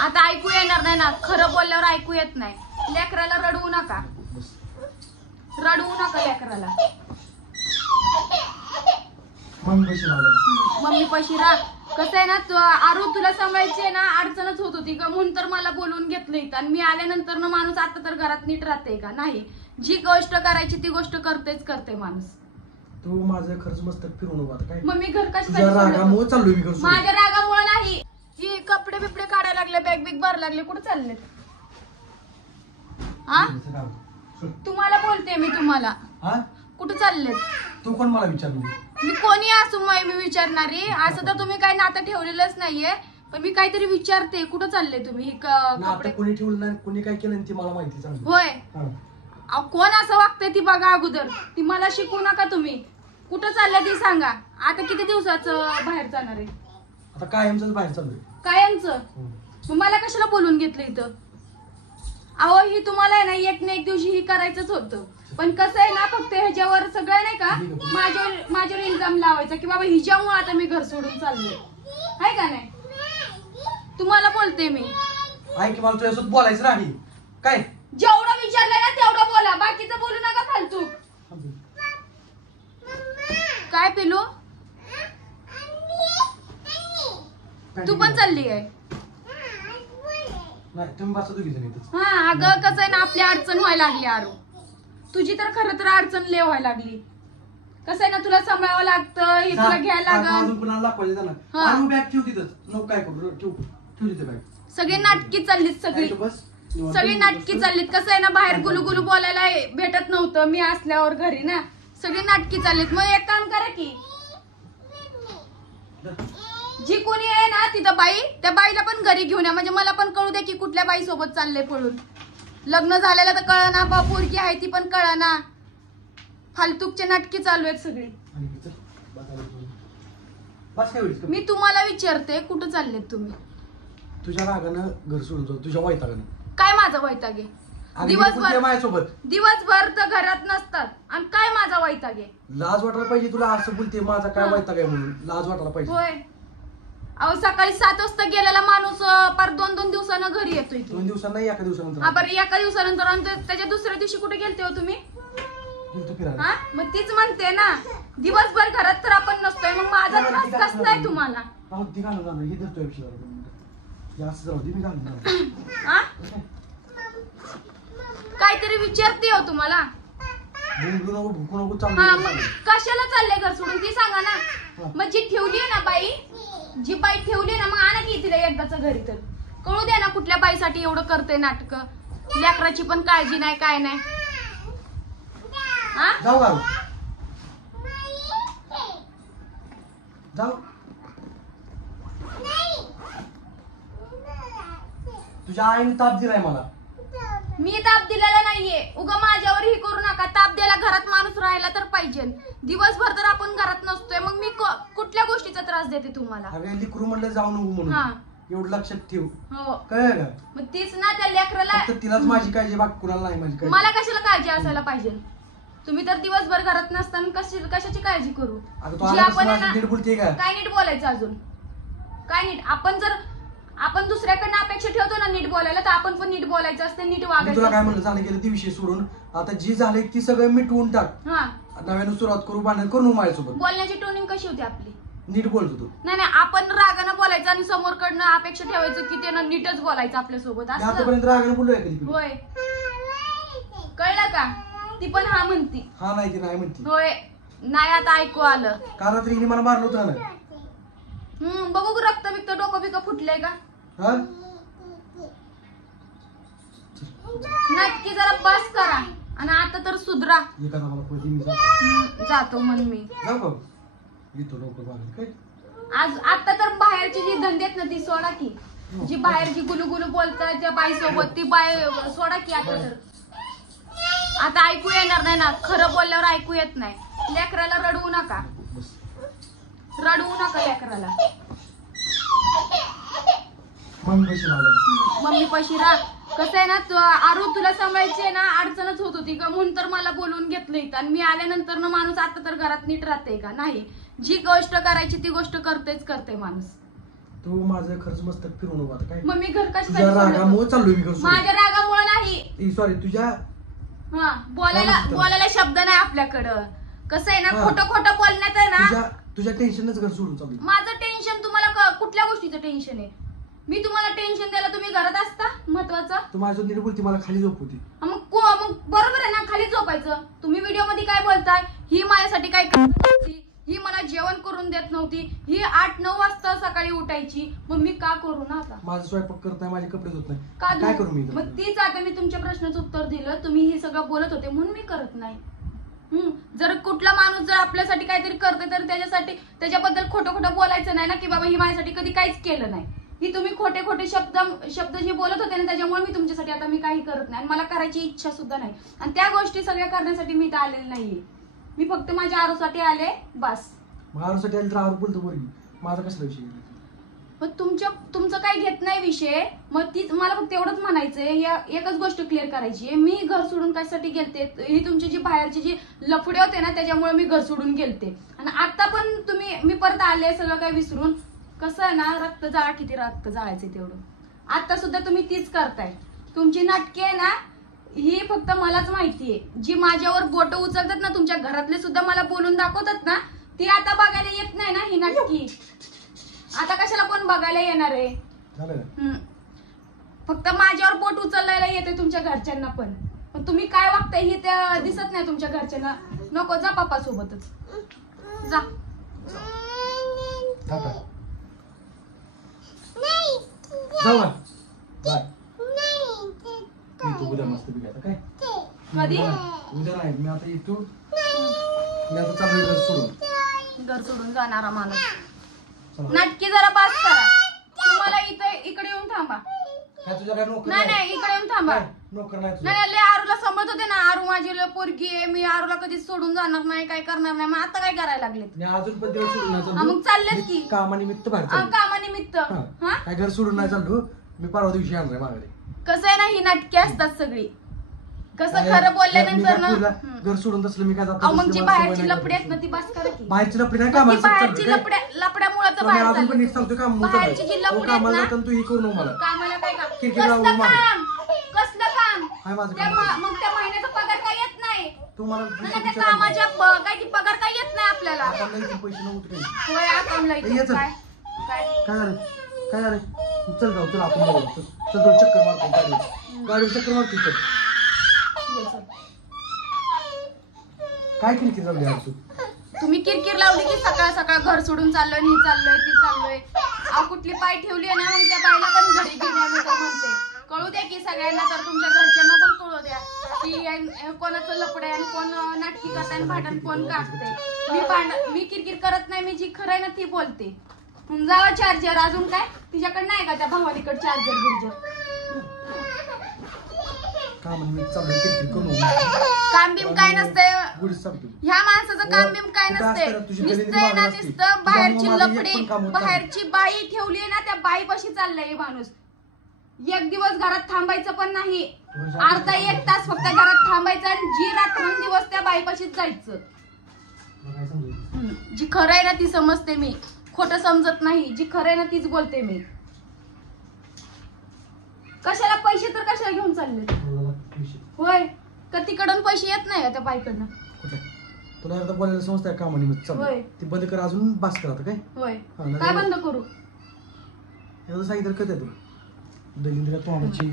आता ऐकू येणार नाही ना, खरं बोलल्यावर ऐकू येत नाही. लेकराला रडवू नका, रडवू नका लेकराला. मम्मी पशी राहा. कसं आहे ना, आरू तुला सांभाळायची ना अडचणच होत होती का, म्हणून तर मला बोलवून घेतलं इथं. आणि मी आल्यानंतर ना माणूस आता तर घरात नीट राहते का नाही? जी गोष्ट करायची ती गोष्ट करते माणूस. तू माझं खरंच मस्त फिरून उभा काय? मग मी घर कशासाठी चाललोय मी घर. माझ्या रागामुळे नाही. ही कपडे बिपडे काढायला लागले, बॅग बिग भरायला लागले. कुठे चालले? हा तुम्हाला बोलते मी, तुम्हाला कुठे चालले? तू कोण मला विचारली? मी कोणी असू मी विचारणारी. असं तर तुम्ही काही नातं ठेवलेलंच नाहीये, पण मी काहीतरी विचारते. कुठं चालले तुम्ही? ही कपडे कोणी ठेवलं नाही, कोणी काय केलं ती मला माहिती चांगली. होय, कोण असं वागतंय ती बघा अगोदर. ती मला शिकवू नका तुम्ही. कुठं चाललंय ती सांगा. आता किती दिवसाचं बाहेर जाणार आहे? आता कायमच बाहेर चाललोय. कायमचं? मग मला कशाला बोलून घेतलं इथं? अहो ही तुम्हाला आहे ना एक ना एक दिवशी ही करायचंच होतं. पण कसं आहे ना, फक्त ह्याच्यावर सगळं नाही का माझ्यावर इल्जाम लावायचा की बाबा हिच्यामुळे आता मी घर सोडून चाललोय, आहे का नाही? तुम्हाला बोलते मी. ऐक, मला तुझ्यासोबत बोलायचं नाही काय? जेवढं विचारलंय ना तेवढं बोला, बाकीचं बोलू नका फालतू. काय पिलू? तू पण चालली आहे? नाही, तुम्ही बसा दोघी जण इथंच. हा अगं कसं आहे ना, आपली अडचण व्हायला लागली आरू. तुझी तर खरं तर अडचण लय व्हायला लागली. कसं आहे ना, तुला सांभाळावं लागतं, हे तुला घ्यायला लागल. सगळी नाटकी चाललीत, सगळी नाटकी चाललीत. कसं आहे ना, बाहेर गुलू गुलू बोलायला भेटत नव्हतं मी असल्यावर घरी ना. सगळी नाटकी चाललीत. मग एक काम करा की, जी कोणी आहे ना तिथं बाई, त्या बाईला पण घरी घेऊन या. म्हणजे मला पण कळू दे की कुठल्या बाई सोबत चाललंय पळून. लग्न झालेलं तर कळना, बापुरकी आहे ती पण कळना. फालतूकचे नाटकी चालू आहेत सगळी. मी तुम्हाला विचारते, कुठं चाललेत तुम्ही? तुझ्या रागानं घर सोडून जाऊ, तुझ्या वैतागानं. काय माझा वैताग आहे? दिवसभर तर घरात नसतात आणि काय माझा वैताग आहे? लाज वाटायला पाहिजे तुला. असं बोलते माझा काय वैताग आहे म्हणून लाज वाटायला पाहिजे. होय, अहो सकाळी 7 वाजता गेलेला माणूस पर 2-2 दिवसानं घरी येतोय. 2 दिवसांना नाही, एका दिवसानंतर. हा बरं, एका दिवसानंतर. आणि त्याच्या दुसऱ्या दिवशी कुठे गेलते हो तुम्ही? हा मग तीच म्हणते ना, दिवसभर घरात तर आपण नसतोय. मग माझा त्रास कसं नाही तुम्हाला? काहीतरी विचारते हो तुम्हाला. हा मग कशाला चाललंय घर सोडून ती सांगा ना. मग जी ठेवली आहे ना बाई, जी बाई ठेवली ना, मग आणा की तिला एकदाच घरी. तर कळू द्या ना कुठल्या बाईसाठी एवढं करते नाटक. लेकराची पण काळजी नाही, काय नाही. जाऊ का? जाऊ. तुझ्या आईने ताप दिलाय मला. मी ताप दिलेला नाहीये. उगा माझ्यावर ही करू नका. ताप द्यायला घरात माणूस राहायला तर पाहिजे. दिवसभर तर आपण घरात नसतोय, मग मी कुठल्या गोष्टीचा त्रास देते तुम्हाला? अगं लिकरू म्हणलं जाऊ नको म्हणून, एवढं लक्षात ठेव. हो कळलं का? मग तीच ना त्या लेकराला. तिलाच माझी काळजी, बाकी कुणाला नाही माझी काळजी. मला कशाला काळजी असायला पाहिजे? तुम्ही तर दिवसभर घरात नसताना कशाची काळजी करू? काय नीट बोलायचं अजून? काय नीट? आपण दुसऱ्याकडनं अपेक्षा ठेवतो ना नीट बोलायला, तर आपण पण नीट बोलायचं असते, नीट वागायचं. तुला काय म्हणलं, झालं गेलं ती विषय सोडून आता जी झाले ती सगळं मिटवून टाक. हा नव्यानं सुरुवात करू, भांडण करू माझ्यासोबत. बोलण्याची टोनिंग कशी होती आपली? नीट बोलतो तू. नाही आपण रागानं बोलायचं आणि समोरकडनं अपेक्षा ठेवायचं की ते नीटच बोलायचं आपल्यासोबत. आतापर्यंत रागानं बोललोय कधी? होय, कळलं का? ती पण हा म्हणती. हा नाही ती नाही म्हणती. होय नाही, आता ऐकू आलं. काल रात्री मला मारलं होतं ना. बघू रक्त बिक्त डोकं बिकं फुटलंय का? नक्की जरा बस करा आणि आता तर सुधरा. जातो म्हण मी. आज आता तर बाहेरची जी धंदे आहेत ना ती सोडा की. जी बाहेरची गुलू गुलू बोलतात त्या बाई सोबत, ती बाई सोडा की. आता ऐकू येणार नाही ना, खरं बोलल्यावर ऐकू येत नाही. लेकराला रडवू नका, रडवू नका लेकराला. मम्मी पशी राहा. कसं आहे ना, आरू तुला सांभाळायची ना अडचणच होत होती का, म्हणून तर मला बोलवून घेतलं इथं. आणि मी आल्यानंतर ना माणूस आता तर घरात नीट राहते का नाही? जी गोष्ट करायची ती गोष्ट करते माणूस. तू माझं खरंच मस्तक फिरवू नको आता काय. मग मी घर तुझ्या कशासाठी सोडलं? रागामुळे चाललोय मी घर सोडून. माझ्या रागामुळे नाही. सॉरी तुझ्या हा बोलायला शब्द नाही आपल्याकडं. कसं आहे ना, हा. खोटं खोटं बोलण्यात आहे ना. तुझ्या टेन्शनच घर सोडून चाललोय. माझं टेन्शन तुम्हाला कुठल्या गोष्टीचं टेन्शन आहे? मी तुम्हाला टेन्शन द्यायला तुम्ही घरात असता महत्वाचं. तू माझ्या नीट बोलती, मला खाली झोपवती. मग बरोबर आहे ना, खाली झोपायचं. तुम्ही व्हिडिओ मध्ये काय बोलताय? ही माझ्यासाठी काय करत नव्हती, ही मला जेवण करून देत नव्हती, ही 8-9 वाजता सकाळी उठायची. मग मी का करू ना आता? माझा स्वयंपाक करत नाही, माझे कपडे धुत नाही, का काय करू मी? मग तीच आता मी तुमच्या प्रश्नाचं उत्तर दिलं. तुम्ही हे सगळं बोलत होते म्हणून मी करत नाही. जर कुठला माणूस जर आपल्यासाठी काहीतरी करते तर त्याच्याबद्दल खोटं खोटं बोलायचं नाही ना, की बाबा ही माझ्यासाठी कधी काहीच केलं नाही. ही तुम्ही खोटे खोटे शब्द जे बोलत होते ना, त्याच्यामुळे मी तुमच्यासाठी आता मी काही करत नाही आणि मला करायची इच्छा सुद्धा नाही. आणि त्या गोष्टी सगळ्या करण्यासाठी मी इथं आलेले नाहीये. मी फक्त माझ्या आरूसाठी आले बस. आरूसाठी आले तर आरू बोलतो बरं, माझा कसला विषय? मग तुमचं काही घेत नाही विषय. मग तीच मला फक्त एवढंच म्हणायचंय, एकच गोष्ट क्लिअर करायची आहे. मी घर सोडून कशासाठी गेलते? ही तुमची जी बाहेरची जी लफडे होते ना, त्याच्यामुळे मी घर सोडून गेलते. आणि आता पण मी परत आले सगळं काही विसरून. कसं आहे ना, किती रक्त जाळायचं तेवढं. आता सुद्धा तुम्ही तीच करताय. तुमची नाटके आहे ना, ही फक्त मलाच माहितीये. जी माझ्यावर बोट उचलतात ना, तुमच्या घरातले सुद्धा मला बोलून दाखवतात ना, ती आता बघायला येत नाही ना ही नाटकी. आता कशाला कोण बघायला येणार आहे? फक्त माझ्यावर बोट उचलायला येते तुमच्या घरच्यांना पण तुम्ही काय वागताय हे त्या दिसत नाही तुमच्या घरच्यांना. नको, जा पप्पा सोबतच जा. उद्या मस्त काय कधी? उद्या नाही, मी आता येतो. मी आता चालू घर सोडून. घर सोडून जाणारा माणूस. नाटकी जरा पास करा. तुम्हाला इकडे येऊन थांबा. तुझ्या काय नोकर नाही, इकडे येऊन थांबा. नोकर नाही नाही, आरूला सांभाळत होते ना. आरू माझी पोरगी आहे. मी आरूला कधीच सोडून जाणार नाही, काय करणार नाही. मग आता काय करायला लागले? अजून पण दिवस सोडून नाही मग चाललो. चाललेत की कामानिमित्त बाहेर चाललो. कामानिमित्त. काय घर सोडून नाही चाललो मी. परवा दिवशी आणलाय माघारी. कसं आहे ना, ही नाटकी असतात सगळी. कसं खरं बोलल्यानंतर ना, घर सोडून तसलं मी काय मग जी बाहेरची लपडी आहेत ना, ती बस करा की. बाहेरची लपडी नाही, ती बाहेरची लपड्यामुळे तर बाहेर अजून पण चालली. नीट सांगतो काम. बाहेरची जी लपडी आहेत ना, तू हे करू नको मला. कामाला काय काम? किरकिर लावू कसलं मला. काम? कसलं काम? हाय माझं त्या काम. मग त्या महिन्याचा पगार काय येत नाही? तू मला नाही, त्या कामाच्या काय की पगार काय येत नाही आपल्याला. पैसे नव्हते काही. होय, अकाउंटला येतं. काय काय झालं? काय झालं? चल जाऊ, चल आपण बघू. चल दोन चक्कर मारतो गाडी चक्कर मारतो. चल काय किरकिर लावली आज तू? तुम्ही किरकिर लावली की सकाळ सकाळ घर सोडून चाललोय, ती चाललोय. अहो, कुठली पाय ठेवली आहे ना, मग त्या बाईला पण घरी घेऊन आम्ही तर म्हणते. कळू द्या की सगळ्यांना, तर तुमच्या घरच्यांना पण कळू द्या की कोणाचं लपड आहे आणि कोण नाटकी करताय आणि भांडण कोण काढतंय. मी किरकिर करत नाही. मी जी खरं आहे ना ती बोलते. जावा चार्जर. अजून काय तिच्याकडे नाही का त्या भावालीकडे चार्जर गिर्जर? काम बिम काय नसतंय. ह्या माणसाचं काम बिम काय नसतंय. नुसतंय ना, नुसतं बाहेरची लफडी, बाहेरची बाई ठेवली ना, त्या बाईपाशी चाललंय माणूस. एक दिवस घरात थांबायचं पण नाही. अर्धा 1 तास फक्त घरात थांबायचं आणि जी रात्रंदिवस त्या बाईपाशीच जायचं. जी खरं आहे ना ती समजते मी. खोटं समजत नाही. जी खरं आहे ना तीच बोलते मी. कशाला पैसे तर कशाला घेऊन चालले? होय, का तिकडून पैसे येत नाही का त्या बाईकडनं? तुला एकदा बोलायला समजतंय कामानिमित्त चालू. ती बंद कर, अजून बास करा काय? होय, काय बंद करू? एवढं सांगितलं कधी तुला दलिंद्र तोंडाची